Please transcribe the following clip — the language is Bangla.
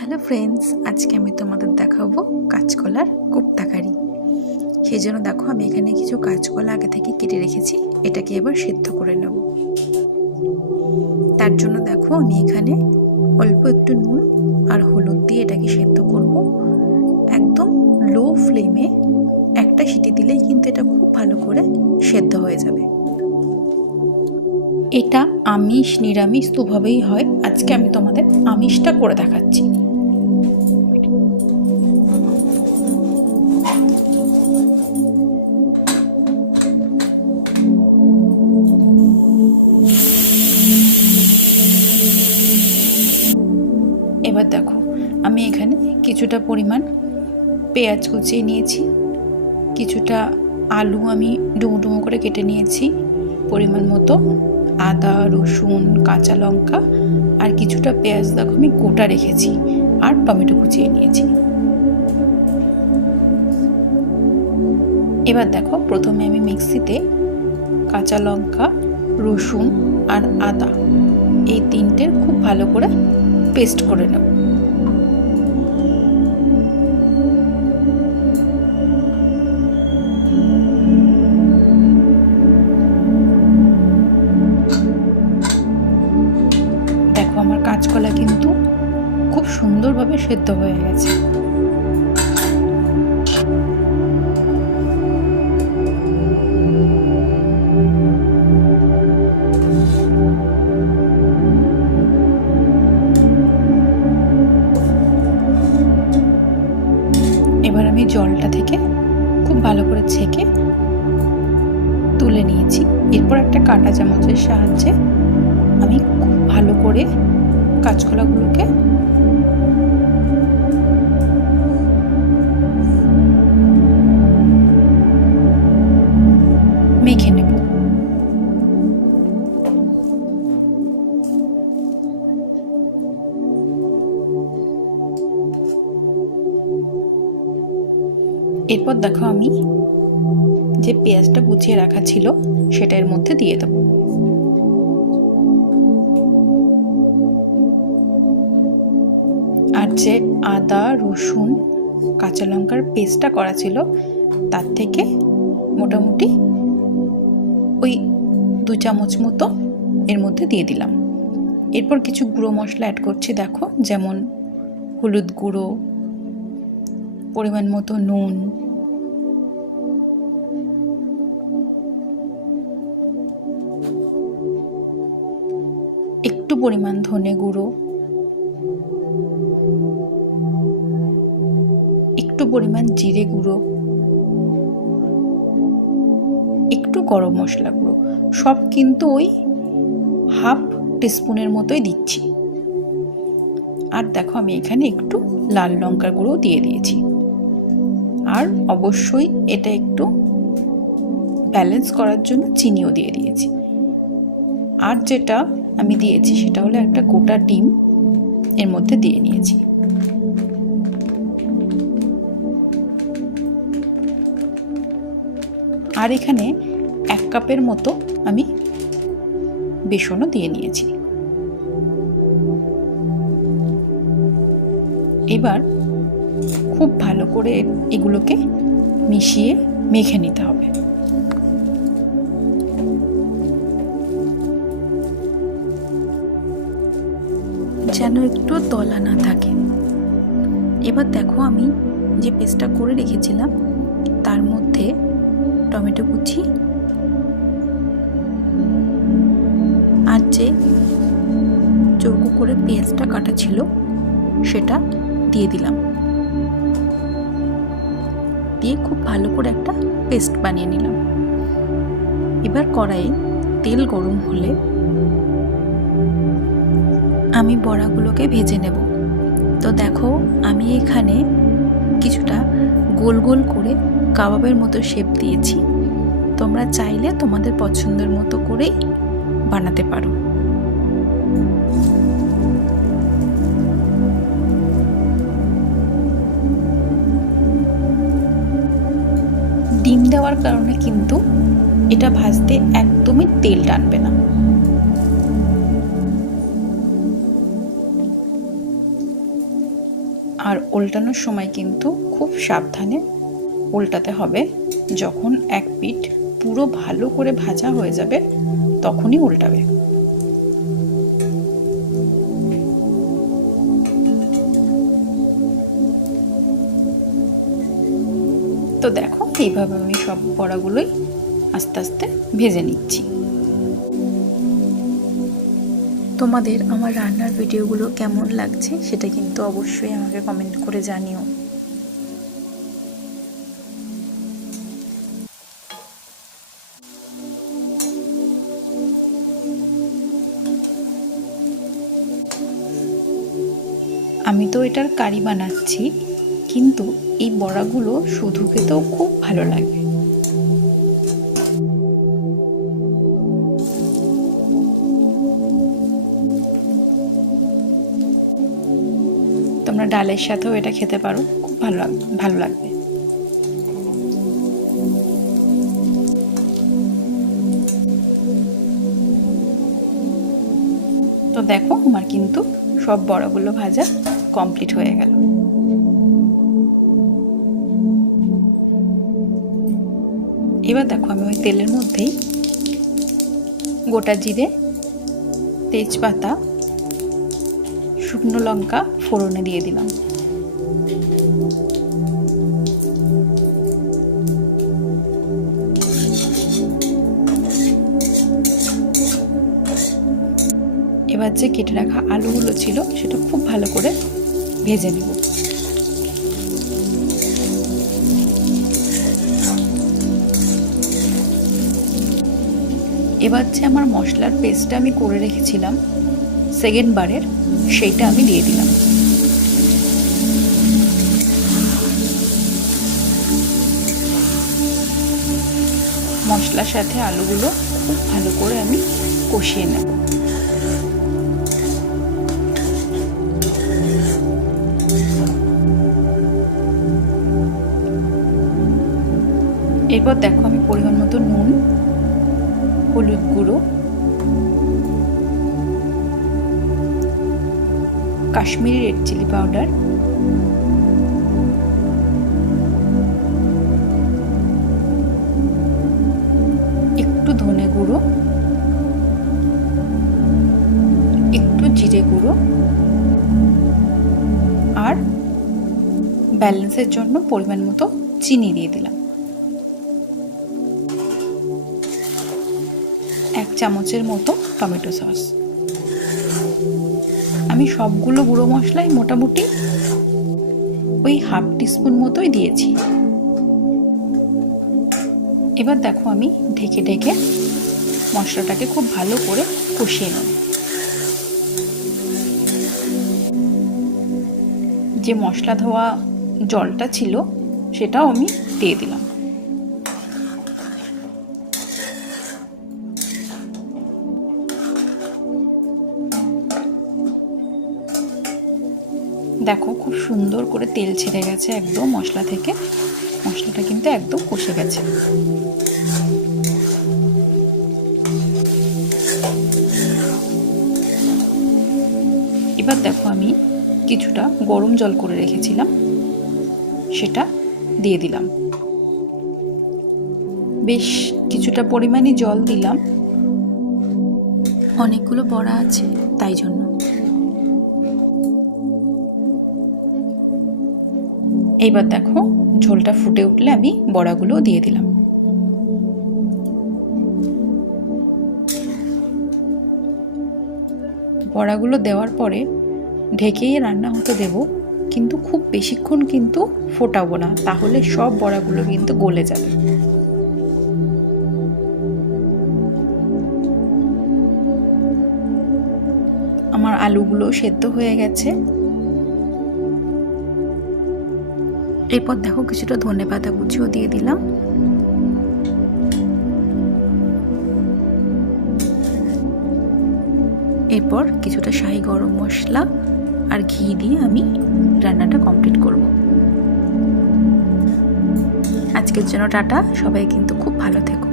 হ্যালো ফ্রেন্ডস, আজকে আমি তোমাদের দেখাবো কাঁচকলার কোপ্তা কারি। সেই জন্য দেখো আমি এখানে কিছু কাঁচকলা আগে থেকে কেটে রেখেছি, এটাকে এবার সেদ্ধ করে নেব। তার জন্য দেখো আমি এখানে অল্প একটু নুন আর হলুদ দিয়ে এটাকে সেদ্ধ করব। একদম লো ফ্লেমে একটা সিটি দিলেই কিন্তু এটা খুব ভালো করে সেদ্ধ হয়ে যাবে। এটা আমিষ নিরামিষ দুভাবেই হয়, আজকে আমি তোমাদের আমিষটা করে দেখাচ্ছি। এবার দেখো আমি এখানে কিছুটা পরিমাণ পেঁয়াজ কুচিয়ে নিয়েছি, কিছুটা আলু আমি ডুমো ডুমো করে কেটে নিয়েছি, পরিমাণ মতো আদা রসুন কাঁচা লঙ্কা আর কিছুটা পেঁয়াজ দেখো আমি গোটা রেখেছি, আর টমেটো কুচিয়ে নিয়েছি। এবার দেখো প্রথমে আমি মিক্সিতে কাঁচা লঙ্কা রসুন আর আদা এই তিনটের খুব ভালো করে পেস্ট করে নেব। দেখো আমার কাঁচকলা কিন্তু খুব সুন্দরভাবে সেদ্ধ হয়ে গেছে। এবার আমি জলটা থেকে খুব ভালো করে ছেঁকে তুলে নিয়েছি। এরপর একটা কাঁটা চামচের সাহায্যে আমি খুব ভালো করে কাঁচকলাগুলোকে মেখে নেব। এরপর দেখো আমি যে পেঁয়াজটা কুচিয়ে রাখা ছিল সেটা এর মধ্যে দিয়ে দেব। আর যে আদা রসুন কাঁচা লঙ্কার পেস্টটা করা ছিল তার থেকে মোটামুটি ওই 2 চামচ মতো এর মধ্যে দিয়ে দিলাম। এরপর কিছু গুঁড়ো মশলা অ্যাড করছি দেখো, যেমন হলুদ গুঁড়ো, পরিমাণ মতো নুন, একটু পরিমাণ ধনে গুঁড়ো, একটু পরিমাণ জিরে গুঁড়ো, একটু গরম মশলা গুঁড়ো, সব কিন্তু ওই হাফ টিস্পুনের মতোই দিচ্ছি। আর দেখো আমি এখানে একটু লাল লঙ্কার গুঁড়ো দিয়ে দিয়েছি। আর অবশ্যই এটা একটু ব্যালেন্স করার জন্য চিনিও দিয়ে দিয়েছি। আর যেটা আমি দিয়েছি সেটা হলো একটা গোটা ডিম এর মধ্যে দিয়ে নিয়েছি। আর এখানে 1 কাপের মতো আমি বেসনও দিয়ে নিয়েছি। এবার খুব ভালো করে এগুলোকে মিশিয়ে মেখে নিতে হবে। যেন একটু দলা না থাকে। এবার দেখো আমি যে পেস্টটা করে রেখেছিলাম তার মধ্যে টমেটো কুচি আর যে চৌকো করে পেঁয়াজটা কাটা ছিল সেটা দিয়ে দিলাম। দিয়ে খুব ভালো করে একটা পেস্ট বানিয়ে নিলাম। এবার কড়াইয়ে তেল গরম হলে আমি বড়াগুলোকে ভেজে নেব। তো দেখো আমি এখানে কিছুটা গোল গোল করে কাবাবের মতো শেপ দিয়েছি। তোমরা চাইলে তোমাদের পছন্দের মতো করেই বানাতে পারো। ডিম দেওয়ার কারণে কিন্তু এটা ভাজতে একদমই তেল টানবে না। আর উল্টানোর সময় কিন্তু খুব সাবধানে উল্টাতে হবে। যখন এক পিঠ পুরো ভালো করে ভাজা হয়ে যাবে তখনই উল্টাবে। তো দেখো এইভাবে আমি সব বড়াগুলোই আস্তে আস্তে ভেজে নিচ্ছি। তোমাদের আমার রান্নার ভিডিওগুলো কেমন লাগছে সেটা কিন্তু অবশ্যই আমাকে কমেন্ট করে জানিও। আমি তো এটার কারি বানাচ্ছি, কিন্তু এই বড়াগুলো শুধু খেতেও খুব ভালো লাগবে। তোমরা ডালের সাথেও এটা খেতে পারো, খুব ভালো লাগবে। তো দেখো আমার কিন্তু সব বড়াগুলো ভাজা কমপ্লিট হয়ে গেল। এবার দেখো আমি ওই তেলের মধ্যেই গোটা জিরে, তেজপাতা, শুকনো লঙ্কা ফোড়নে দিয়ে দিলাম। এবার যে কেটে রাখা আলুগুলো ছিল সেটা খুব ভালো করে ভেজে নেব। এবার যে আমার মশলার পেস্টটা আমি করে রেখেছিলাম সেকেন্ড বারের, সেইটা আমি দিয়ে দিলাম। মশলার সাথে আলুগুলো খুব ভালো করে আমি কষিয়ে নেব। এরপর দেখো আমি পরিমাণ মতো নুন, হলুদ গুঁড়ো, কাশ্মীরি রেড চিলি পাউডার, একটু ধনে গুঁড়ো, একটু জিরে গুঁড়ো, আর ব্যালেন্সের জন্য পরিমাণ মতো চিনি দিয়ে দিলাম। 1 চামচের মতো টমেটো সস। আমি সবগুলো গুঁড়ো মশলাই মোটামুটি ওই হাফ টিস্পুন মতোই দিয়েছি। এবার দেখো আমি ঢেকে ঢেকে মশলাটাকে খুব ভালো করে কষিয়ে নেব। যে মশলা ধোয়া জলটা ছিল সেটাও আমি দিয়ে দিলাম। দেখো খুব সুন্দর করে তেল ছেড়ে গেছে একদম মশলা থেকে। মশলাটা কিন্তু একদম কষে গেছে। এবার দেখো আমি কিছুটা গরম জল করে রেখেছিলাম, সেটা দিয়ে দিলাম। বেশ কিছুটা পরিমাণে জল দিলাম, অনেকগুলো বড়া আছে তাই জন্য। এইবার দেখো ঝোলটা ফুটে উঠলে আমি বড়াগুলো দিয়ে দিলাম। বড়াগুলো দেওয়ার পরে ঢেকেই রান্না হতে দেব, কিন্তু খুব বেশিক্ষণ কিন্তু ফোটাবো না, তাহলে সব বড়াগুলো কিন্তু গলে যাবে। আমার আলুগুলো সেদ্ধ হয়ে গেছে। এরপর দেখো কিছুটা ধনেপাতা কুচিও দিয়ে দিলাম। এরপর কিছুটা শাহি গরম মশলা আর ঘি দিয়ে আমি রান্নাটা কমপ্লিট করব। আজকের জন্য টাটা, সবাই কিন্তু খুব ভালো থেকো।